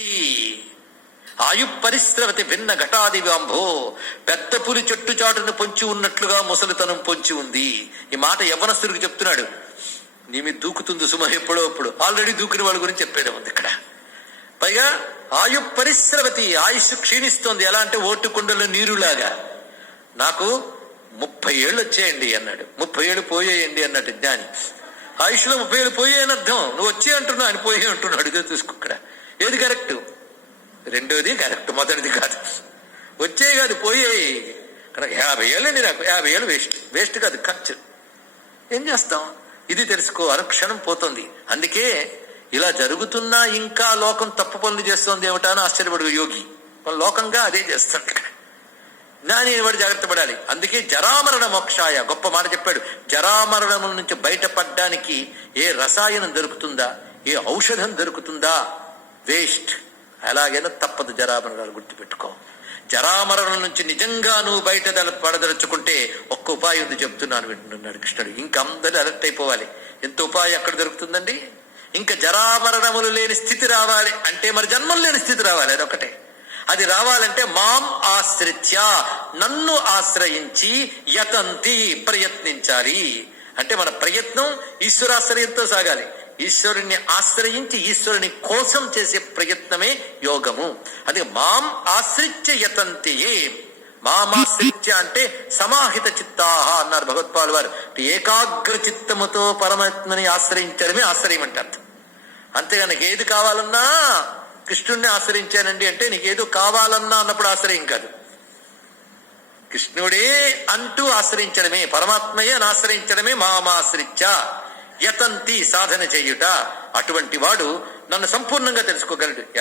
ఆయు పరిశ్రవతి భిన్న ఘటాదివాంభో, పెద్ద పులి చెట్టు చాటును పొంచి ఉన్నట్లుగా ముసలితనం పొంచి ఉంది. ఈ మాట యవ్వనస్తుడికి చెప్తున్నాడు. నీ మీద దూకుతుంది సుమ ఎప్పుడో అప్పుడు. ఆల్రెడీ దూకిన వాళ్ళ గురించి చెప్పేదే ఉంది ఇక్కడ. పైగా ఆయు పరిశ్రవతి, ఆయుష్ క్షీణిస్తోంది. ఎలా అంటే ఓటుకుండలో నీరులాగా. నాకు 30 ఏళ్ళు వచ్చేయండి అన్నాడు. 30 ఏళ్ళు పోయేయండి అన్నట్టు జ్ఞాని. ఆయుష్లో 30 ఏళ్ళు పోయాయని అర్థం. నువ్వు వచ్చే అంటున్నావు, ఆయన పోయే అంటున్నాడు. ఇదే చూసుకో ఇక్కడ. ఏది కరెక్ట్? రెండోది కరెక్ట్, మొదటిది కాదు. వచ్చే కాదు, పోయేయి. ఇక్కడ 50 ఏళ్ళండి నాకు. 50 ఏళ్ళు వేస్ట్ కాదు, ఖర్చు. ఏం చేస్తాం? ఇది తెలుసుకో. అనుక్షణం పోతుంది. అందుకే ఇలా జరుగుతున్నా ఇంకా లోకం తప్పు పనులు చేస్తోంది ఏమిటా అని ఆశ్చర్యపడు యోగి. లోకంగా అదే చేస్తుంది ఇక్కడ. జ్ఞాని వాడు జాగ్రత్త పడాలి. అందుకే జరామరణ మోక్షాయ గొప్ప మాట చెప్పాడు. జరామరణముల నుంచి బయటపడడానికి ఏ రసాయనం దొరుకుతుందా, ఏ ఔషధం దొరుకుతుందా? వేస్ట్. ఎలాగైనా తప్పదు జరామరణాలు. గుర్తుపెట్టుకో. జరామరణం నుంచి నిజంగా నువ్వు బయట పడదలుచుకుంటే ఒక్క ఉపాయం ఉంది, చెప్తున్నాను, వింటున్నాడు కృష్ణుడు. ఇంకందరూ అలర్ట్ అయిపోవాలి. ఎంత ఉపాయం ఎక్కడ దొరుకుతుందండి? ఇంకా జరామరణములు లేని స్థితి రావాలి అంటే మరి జన్మలు లేని స్థితి రావాలి. అదొకటే. అది రావాలంటే మాం ఆశ్రిత్య, నన్ను ఆశ్రయించి, యతంతి, ప్రయత్నించాలి. అంటే మన ప్రయత్నం ఈశ్వరాశ్రయంతో సాగాలి. ఈశ్వరుణ్ణి ఆశ్రయించి ఈశ్వరుని కోసం చేసే ప్రయత్నమే యోగము. అది మాం ఆశ్రిత్య యతంతి. మామాశ్రిత్య అంటే సమాహిత చిత్తాహ అన్నారు భగవత్పాల్ వారు. ఏకాగ్ర చిత్తముతో పరమాత్మని ఆశ్రయించడమే ఆశ్రయం అంటే అర్థం. అంతేగా నీకు ఏది కావాలన్నా కృష్ణుడిని ఆశ్రయించానండి అంటే నీకేదో కావాలన్నా అన్నప్పుడు ఆశ్రయం కాదు. కృష్ణుడే అంటూ ఆశ్రయించడమే, పరమాత్మయే అని ఆశ్రయించడమే మామాశ్రిత్య యతంతి, సాధన చేయుట. అటువంటి వాడు నన్ను సంపూర్ణంగా తెలుసుకోగలడు.